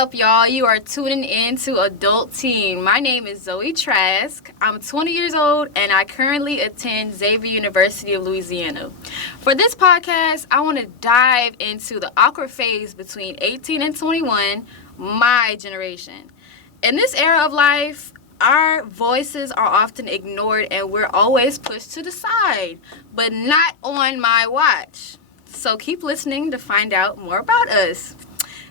up, y'all? You are tuning in to Adulteen. My name is Zoe Trask. I'm 20 years old, and I currently attend Xavier University of Louisiana. For this podcast, I want to dive into the awkward phase between 18 and 21, my generation. In this era of life, our voices are often ignored, and we're always pushed to the side, but not on my watch. So keep listening to find out more about us.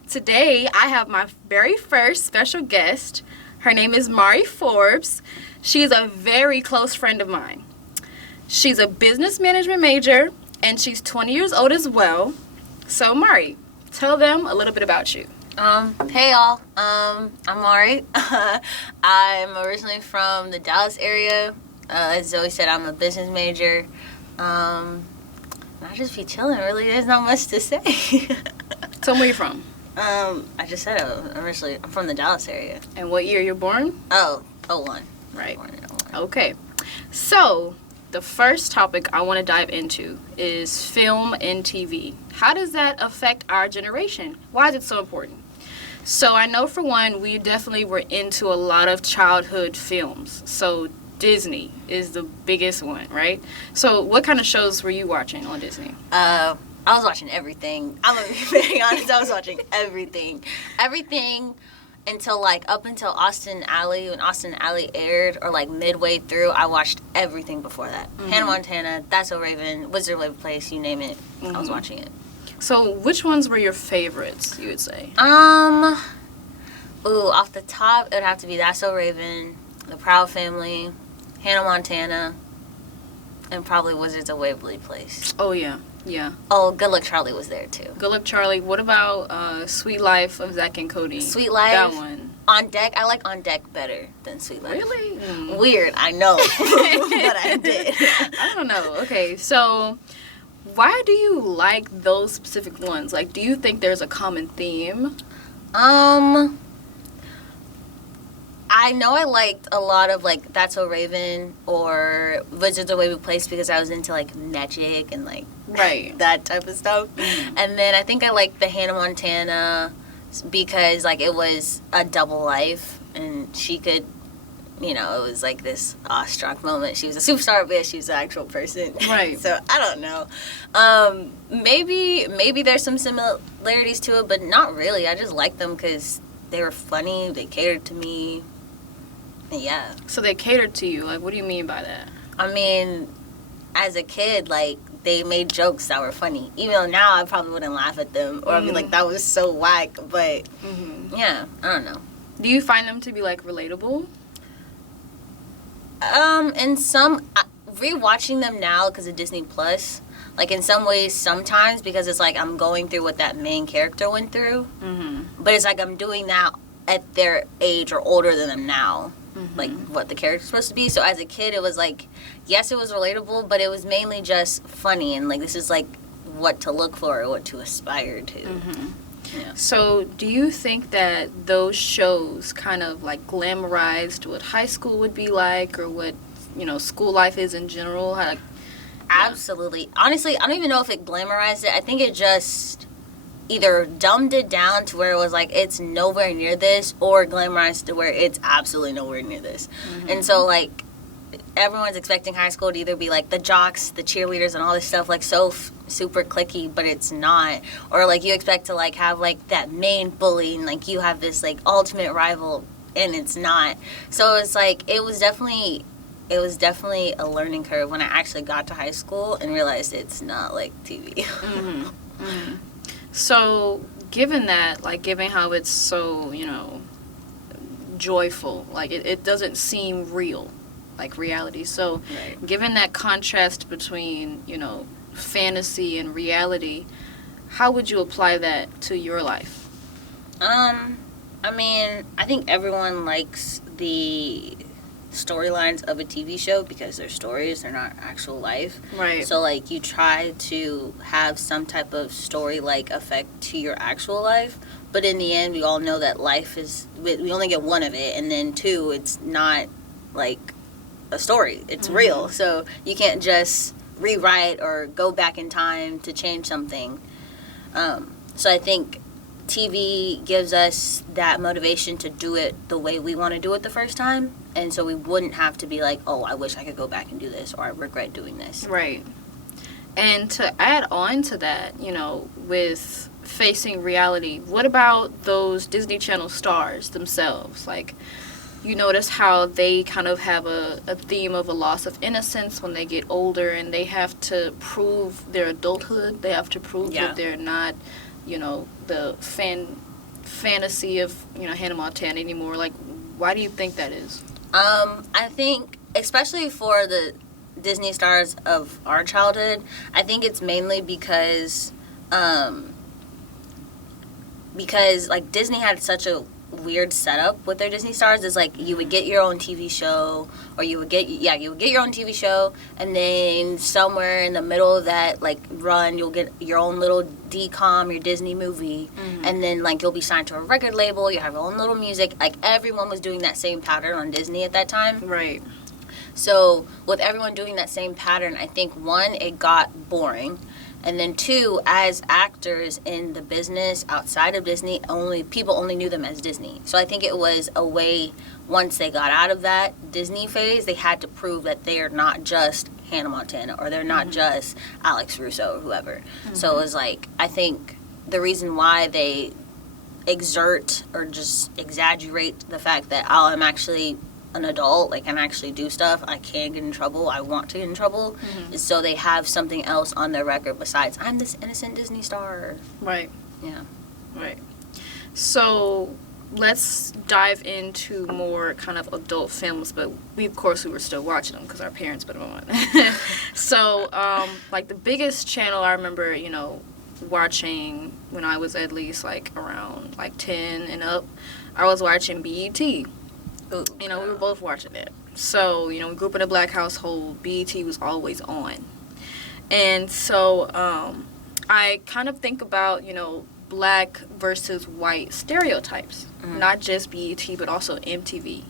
Today, I have my very first special guest. Her name is Mari Forbes. She's a very close friend of mine. She's a business management major, and she's 20 years old as well. So, Mari, tell them a little bit about you. Hey y'all, I'm Mari. I'm originally from the Dallas area. As Zoe said, I'm a business major. I just be chilling, really. There's not much to say. Tell me where you're from. I just said I'm from the Dallas area. And what year you're born? Oh, 01. Right. Born in 01. Okay. So, the first topic I want to dive into is film and TV. How does that affect our generation? Why is it so important? So, I know for one, we definitely were into a lot of childhood films. So, Disney is the biggest one, right? So, what kind of shows were you watching on Disney? I was watching everything. I'm going to be very honest. I was watching everything. Everything until, up until Austin Alley. When Austin Alley aired, or, midway through, I watched everything before that. Mm-hmm. Hannah Montana, That's So Raven, Wizard of Waverly Place, you name it. Mm-hmm. I was watching it. So, which ones were your favorites, you would say? Off the top, it would have to be That's So Raven, The Proud Family, Hannah Montana, and probably Wizards of Waverly Place. Oh, yeah. Yeah. Oh, Good Luck Charlie was there, too. Good Luck Charlie. What about Sweet Life of Zach and Cody? Sweet Life? That one. On Deck? I like On Deck better than Sweet Life. Really? Weird, I know. But I did. I don't know. Okay, so why do you like those specific ones? Do you think there's a common theme? I know I liked a lot of, That's So Raven or Wizards of Waverly Place because I was into, magic and, right. that type of stuff. Mm-hmm. And then I think I liked the Hannah Montana because, it was a double life and she could, it was, this awestruck moment. She was a superstar, but she was an actual person. Right. So, I don't know. Maybe there's some similarities to it, but not really. I just liked them because they were funny. They catered to me. Yeah. So they catered to you. What do you mean by that? I mean, as a kid, they made jokes that were funny. Even though now I probably wouldn't laugh at them. Or I'd be like, that was so whack. But, yeah, I don't know. Do you find them to be, relatable? In some... rewatching them now because of Disney Plus, in some ways, sometimes, because it's I'm going through what that main character went through. Mm-hmm. But it's I'm doing that at their age or older than them now. Mm-hmm. What the character's supposed to be. So as a kid, it was yes, it was relatable, but it was mainly just funny and this is what to look for or what to aspire to. Mm-hmm. Yeah. So do you think that those shows kind of glamorized what high school would be like, or what school life is in general? Absolutely. Honestly, I don't even know if it glamorized it. I think it just either dumbed it down to where it was it's nowhere near this, or glamorized to where it's absolutely nowhere near this. Mm-hmm. And so everyone's expecting high school to either be the jocks, the cheerleaders, and all this stuff so super cliquey, but it's not. Or you expect to have that main bully and you have this ultimate rival, and it's not. So it's it was definitely a learning curve when I actually got to high school and realized it's not like TV. Mm-hmm. Mm-hmm. So, given that, given how it's so, joyful, it doesn't seem real, reality. So, right. Given that contrast between, fantasy and reality, how would you apply that to your life? I think everyone likes the storylines of a TV show because they're stories, they're not actual life. Right. So you try to have some type of story-like effect to your actual life, but in the end we all know that life is, we only get one of it, and then two, it's not a story, it's real. So you can't just rewrite or go back in time to change something. So I think TV gives us that motivation to do it the way we want to do it the first time. And so we wouldn't have to be like, oh, I wish I could go back and do this, or I regret doing this. Right. And to add on to that, you know, with facing reality, what about those Disney Channel stars themselves? Like, you notice how they kind of have a theme of a loss of innocence when they get older, and they have to prove their adulthood. They have to prove that they're not, you know, the fantasy of, you know, Hannah Montana anymore. Like, why do you think that is? I think, especially for the Disney stars of our childhood, I think it's mainly because like Disney had such a weird setup with their Disney stars. Is like you would get your own TV show, or you would get your own TV show, and then somewhere in the middle of that like run, you'll get your own little DCOM, your Disney movie, and then like you'll be signed to a record label. You have your own little music. Like everyone was doing that same pattern on Disney at that time. Right. So with everyone doing that same pattern, I think one, it got boring. And then two, as actors in the business outside of Disney, people only knew them as Disney. So I think it was a way, once they got out of that Disney phase, they had to prove that they're not just Hannah Montana, or they're not just Alex Russo or whoever. So it was like, I think the reason why they exert or just exaggerate the fact that, oh, I'm actually an adult, like, and actually do stuff, I can get in trouble, I want to get in trouble, is so they have something else on their record besides, I'm this innocent Disney star. Right. Yeah. Right. So let's dive into more kind of adult films, but we were still watching them because our parents put them on. So, like, the biggest channel I remember, you know, watching when I was at least, like, around, like, 10 and up, I was watching BET. Ooh, you know, we were both watching it. So, you know, we grew up in a black household. BET was always on. And so I kind of think about, you know, black versus white stereotypes. Not just BET, but also MTV.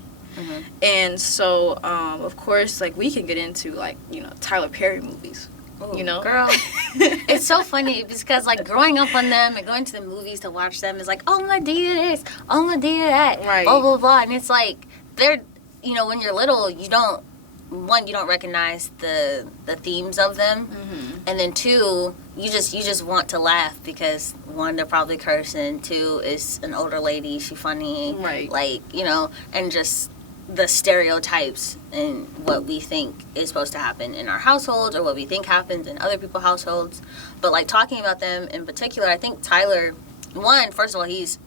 And so, of course, like, we can get into, like, you know, Tyler Perry movies. Ooh, you know? Girl, it's so funny because, like, growing up on them and going to the movies to watch them is like, oh, I'm going to do this, I'm going to do that, right. Blah, blah, blah. And it's like, they're, you know, when you're little, you don't recognize the themes of them. And then two, you just want to laugh because, one, they're probably cursing, two, it's an older lady, she funny. Right. Like, you know, and just the stereotypes and what we think is supposed to happen in our households or what we think happens in other people's households. But, like, talking about them in particular, I think Tyler, one, first of all, he's,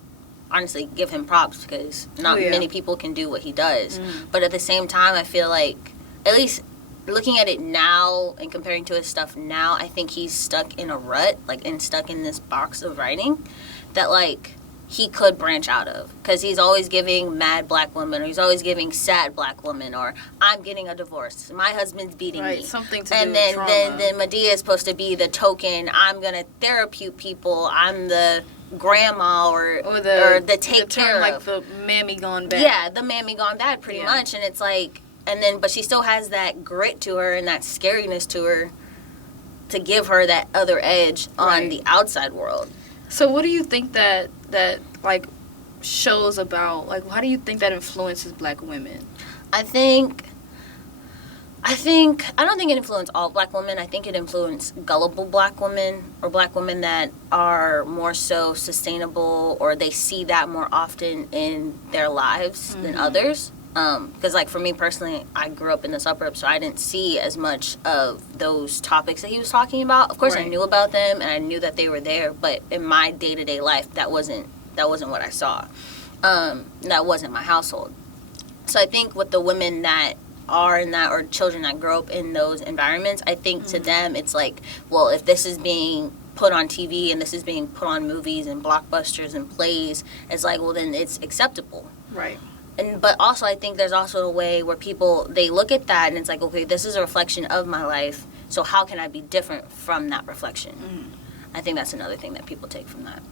honestly, give him props because not many people can do what he does. But at the same time, I feel like, at least looking at it now and comparing to his stuff now, I think he's stuck in a rut, like, and stuck in this box of writing that, like, he could branch out of, because he's always giving mad black woman, or he's always giving sad black woman, or I'm getting a divorce, my husband's beating me, something to and do with trauma. then Medea is supposed to be the token, I'm gonna therapeutic people, I'm the grandma or the take care like of, the mammy gone bad. Yeah, the mammy gone bad, pretty much. And it's like, and then, but she still has that grit to her and that scariness to her to give her that other edge on the outside world. So what do you think that like shows about, like, how do you think that influences black women? I don't think it influenced all black women. I think it influenced gullible black women, or black women that are more so sustainable, or they see that more often in their lives than others. Because, like, for me personally, I grew up in the suburbs, so I didn't see as much of those topics that he was talking about. Of course, I knew about them, and I knew that they were there, but in my day-to-day life, that wasn't what I saw. That wasn't my household. So I think with the women that are in that, or children that grow up in those environments, I think to them it's like, well, if this is being put on TV and this is being put on movies and blockbusters and plays, it's like, well, then it's acceptable. Right. But also I think there's also a way where people, they look at that and it's like, okay, this is a reflection of my life, so how can I be different from that reflection? I think that's another thing that people take from that.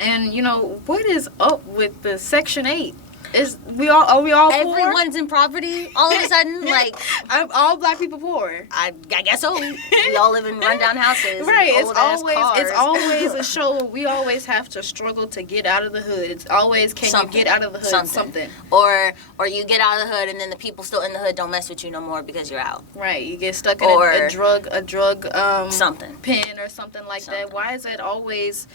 And, you know, what is up with the Section 8? Are we all poor? Everyone's in poverty all of a sudden. Like, all black people poor. I guess so. We all live in rundown houses. Right. It's always a show where we always have to struggle to get out of the hood. It's always you get out of the hood? Something. Or you get out of the hood and then the people still in the hood don't mess with you no more because you're out. Right. You get stuck in a drug something pen or something like that. Why is that always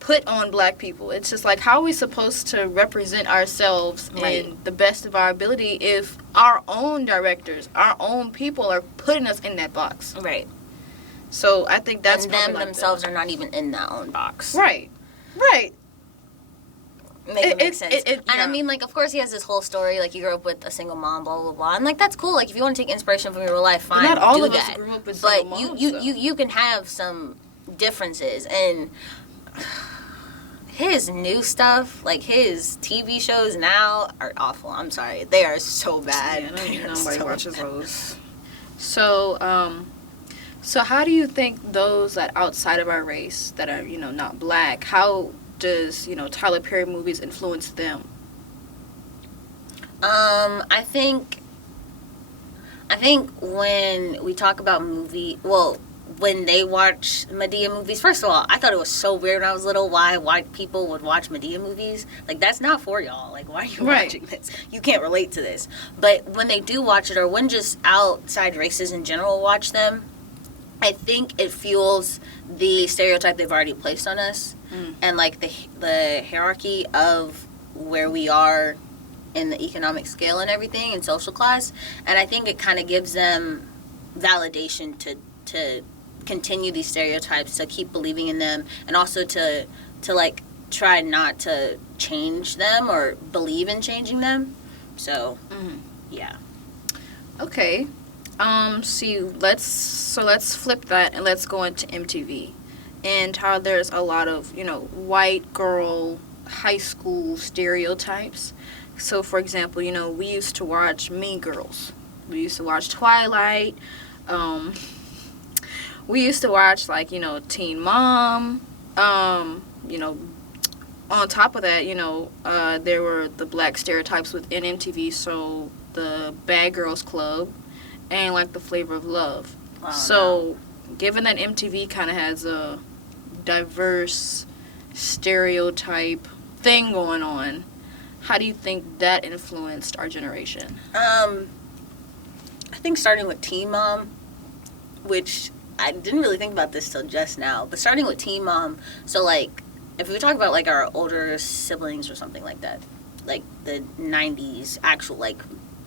put on black people? It's just like, how are we supposed to represent ourselves in the best of our ability if our own directors, our own people are putting us in that box? Right. So I think that's and them themselves are not even in that own box. Right. Makes sense. And I mean, like, of course he has this whole story, like, you grew up with a single mom, blah, blah, blah. And, like, that's cool. Like, if you want to take inspiration from your real life, fine, not all do of that. Us grew up with single moms, but you can have some differences. And his new stuff, like his TV shows now, are awful. I'm sorry. They are so bad. Yeah, nobody watches those. So, so how do you think those that outside of our race, that are, not black, how does, Tyler Perry movies influence them? I think when we talk about when they watch Madea movies, first of all, I thought it was so weird when I was little why white people would watch Madea movies. Like, that's not for y'all. Like, why are you watching this? You can't relate to this. But when they do watch it, or when just outside races in general watch them, I think it fuels the stereotype they've already placed on us, and like the hierarchy of where we are in the economic scale and everything, and social class. And I think it kind of gives them validation to continue these stereotypes, to keep believing in them, and also to like try not to change them or believe in changing them. So yeah. Okay. Let's flip that and let's go into MTV and how there's a lot of, white girl high school stereotypes. So, for example, we used to watch Mean Girls. We used to watch Twilight. We used to watch, like, Teen Mom. On top of that, there were the black stereotypes within MTV. So, the Bad Girls Club and, like, the Flavor of Love. Wow, so, given that MTV kind of has a diverse stereotype thing going on, how do you think that influenced our generation? I think starting with Teen Mom, which I didn't really think about this till just now, but starting with Teen Mom, so, like, if we talk about, like, our older siblings or something like that, like the 90s, actual, like,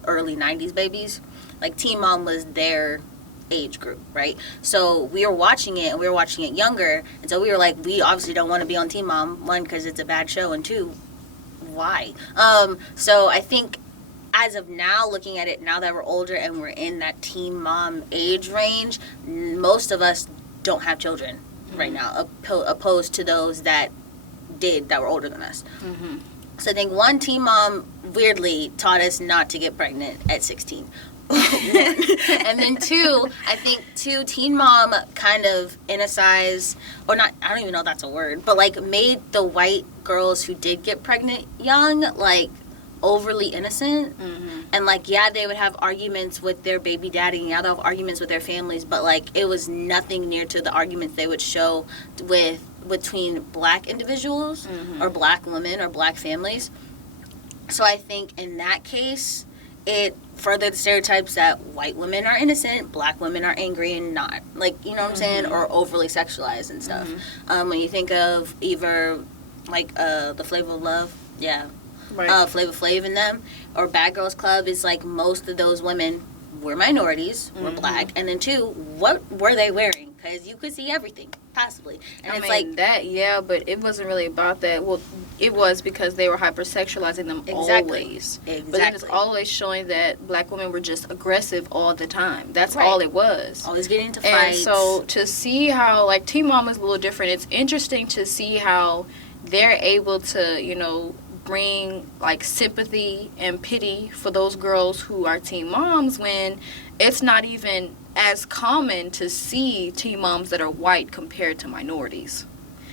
early 90s babies, like, Teen Mom was their age group, right? So we were watching it, and we were watching it younger, and so we were like, we obviously don't want to be on Teen Mom, one, because it's a bad show, and two, why? So I think as of now, looking at it now that we're older and we're in that Teen Mom age range, most of us don't have children right now, opposed to those that were older than us. So I think one, Teen Mom weirdly taught us not to get pregnant at 16. And then two, I think Teen Mom kind of innocized, or not, I don't even know if that's a word, but like made the white girls who did get pregnant young, like, overly innocent. And like, yeah, they would have arguments with their baby daddy, and yeah, they'll have arguments with their families, but like, it was nothing near to the arguments they would show between black individuals or black women or black families. So I think in that case, it furthered the stereotypes that white women are innocent, black women are angry and not, like, you know what I'm saying, or overly sexualized and stuff. When you think of either like the Flavor of Love, Flavor Flav in them, or Bad Girls Club, is like most of those women were minorities, were black, and then two, what were they wearing? Because you could see everything, possibly. And it's like that, yeah, but it wasn't really about that. Well, it was because they were hypersexualizing them always. But then it's always showing that black women were just aggressive all the time. That's all it was. Always getting into fights. And so to see how, like, Teen Mom is a little different. It's interesting to see how they're able to, bring, like, sympathy and pity for those girls who are teen moms when it's not even as common to see teen moms that are white compared to minorities.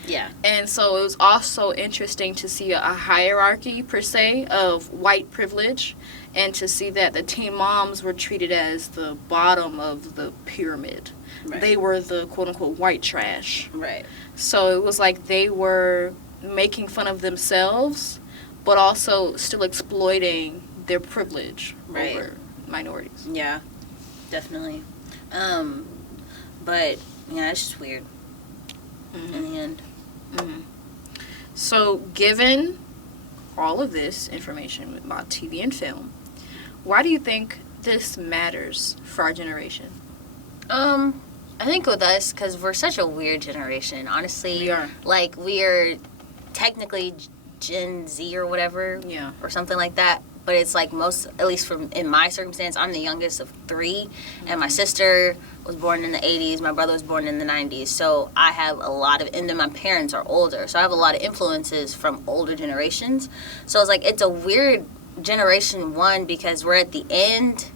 Yeah. And so it was also interesting to see a hierarchy, per se, of white privilege, and to see that the teen moms were treated as the bottom of the pyramid. Right. They were the quote-unquote white trash. Right. So it was like they were making fun of themselves, but also still exploiting their privilege over minorities. Yeah, definitely. But, yeah, it's just weird in the end. Mm-hmm. So, given all of this information about TV and film, why do you think this matters for our generation? I think with us, because we're such a weird generation, honestly. We are. Like, we are technically Gen Z or whatever. Yeah. Or something like that. But it's like at least in my circumstance, I'm the youngest of 3. And my sister was born in the 80s. My brother was born in the 90s. So I have a lot of, and then my parents are older. So I have a lot of influences from older generations. So it's like, it's a weird generation, one, because we're at the end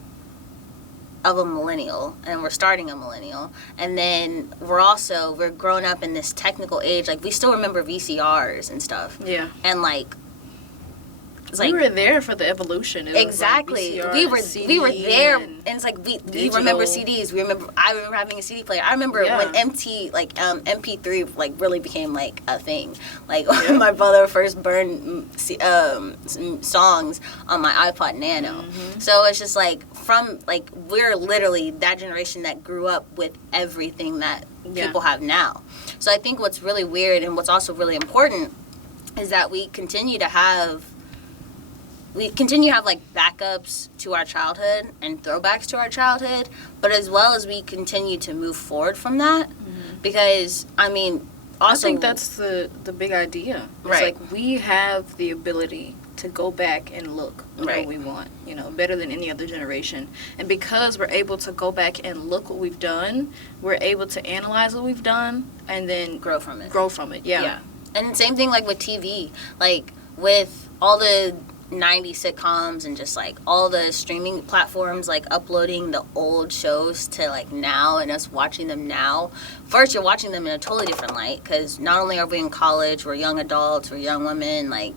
of a millennial and we're starting a millennial, and then we're grown up in this technical age. Like, we still remember VCRs and stuff. Yeah. And like, it's we like, were there for the evolution. It exactly. was like VCR, we were there, and it's like we digital. remember CDs. I remember having a CD player. I remember when MP3 like really became like a thing. Like, when my brother first burned songs on my iPod Nano. Mm-hmm. So it's just like, from like, we're literally that generation that grew up with everything that people have now. So I think what's really weird and what's also really important is that we continue to have like backups to our childhood and throwbacks to our childhood, but as well as we continue to move forward from that. Because, I mean, also, I think that's the big idea. It's right. like, we have the ability to go back and look what we want, better than any other generation. And because we're able to go back and look what we've done, we're able to analyze what we've done and then grow from it. Yeah. And same thing like with TV, like with all the 90s sitcoms and just like all the streaming platforms, like uploading the old shows to like now, and us watching them now. First, you're watching them in a totally different light, because not only are we in college, we're young adults, we're young women, like,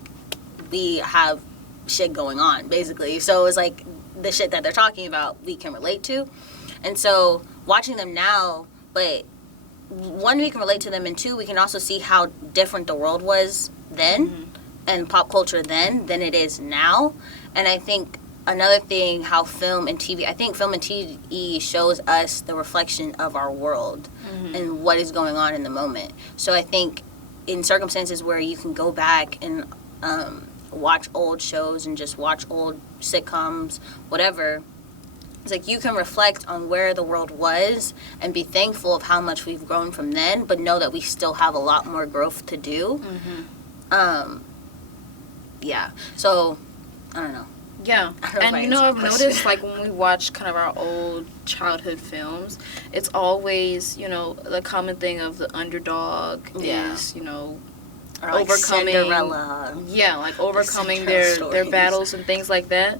we have shit going on basically. So it's like the shit that they're talking about we can relate to. And so watching them now, but one, we can relate to them, and two, we can also see how different the world was then and pop culture then than it is now. And I think another thing, how film and TV shows us the reflection of our world and what is going on in the moment. So I think in circumstances where you can go back and watch old shows and just watch old sitcoms, whatever, it's like you can reflect on where the world was and be thankful of how much we've grown from then, but know that we still have a lot more growth to do. Yeah. So, I don't know. Yeah. And I've noticed, like, when we watch kind of our old childhood films, it's always, the common thing of the underdog is, or like overcoming Cinderella. Yeah, like overcoming their battles and things like that.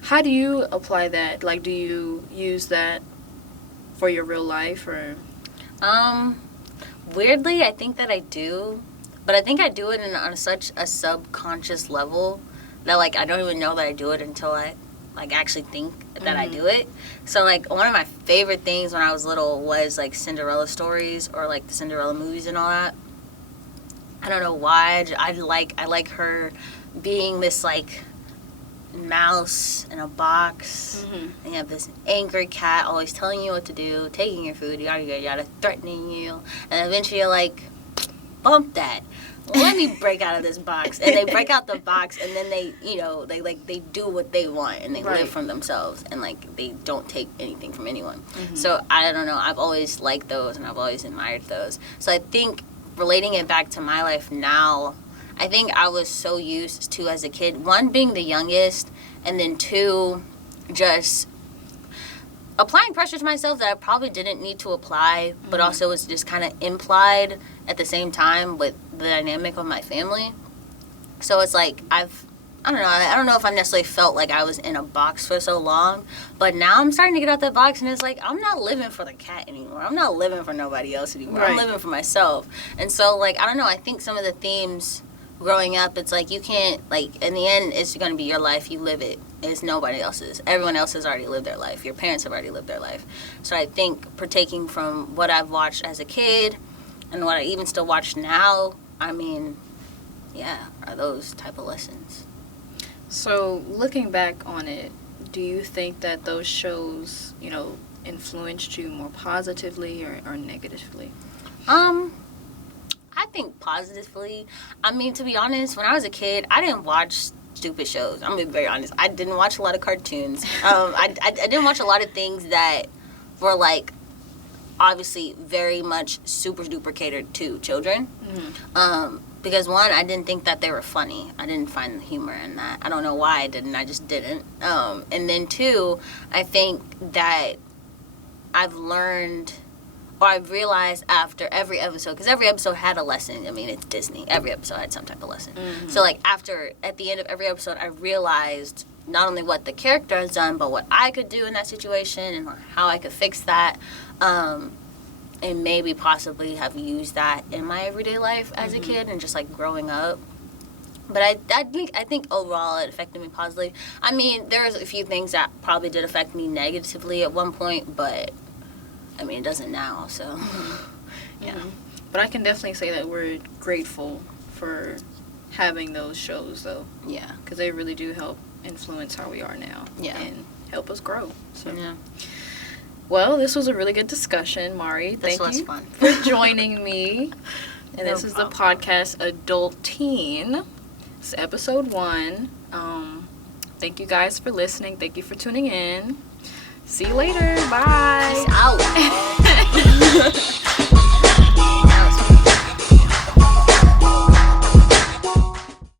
How do you apply that? Like, do you use that for your real life, or? Weirdly, I think that I do, but I think I do it on such a subconscious level that, like, I don't even know that I do it until I, like, actually think that I do it. So, like, one of my favorite things when I was little was, like, Cinderella stories or, like, the Cinderella movies and all that. I don't know why. I like her being this, like, mouse in a box, and you have this angry cat always telling you what to do, taking your food, yada yada yada, threatening you, and eventually you're like, bump that, let me break out of this box. And they break out the box, and then they they do what they want, and they live from themselves, and like they don't take anything from anyone. So I don't know, I've always liked those, and I've always admired those. So I think relating it back to my life now, I think I was so used to, as a kid, one, being the youngest, and then two, just applying pressure to myself that I probably didn't need to apply, but also was just kind of implied at the same time with the dynamic of my family. So it's like I've I don't know. I don't know if I necessarily felt like I was in a box for so long, but now I'm starting to get out that box, and it's like I'm not living for the cat anymore. I'm not living for nobody else anymore. Right. I'm living for myself. And so, like, I don't know. I think some of the themes growing up, it's like you can't, like, in the end, it's going to be your life. You live it. It's nobody else's. Everyone else has already lived their life. Your parents have already lived their life. So I think partaking from what I've watched as a kid and what I even still watch now, I mean, yeah, are those type of lessons. So, looking back on it, do you think that those shows, you know, influenced you more positively or negatively? I think positively. I mean, to be honest, when I was a kid, I didn't watch stupid shows. I'm gonna be very honest. I didn't watch a lot of cartoons. I didn't watch a lot of things that were like obviously very much super duper catered to children. Mm-hmm. Because one, I didn't think that they were funny. I didn't find the humor in that. I don't know why I didn't. I just didn't. And then two, I think that I've learned, or I've realized after every episode, because every episode had a lesson. I mean, it's Disney. Every episode had some type of lesson. Mm-hmm. So, like, at the end of every episode, I realized not only what the character has done, but what I could do in that situation and how I could fix that. And maybe possibly have used that in my everyday life as a kid and just, like, growing up. But I think overall it affected me positively. I mean, there's a few things that probably did affect me negatively at one point, but I mean, it doesn't now, so, yeah. Mm-hmm. But I can definitely say that we're grateful for having those shows, though. Yeah. Because they really do help influence how we are now. Yeah. And help us grow. So. Yeah. Well, this was a really good discussion, Mari. Thank you fun. for joining me. And No this is the problem. podcast Adulteen. It's episode 1. Thank you guys for listening. Thank you for tuning in. See you later. Bye. Peace out.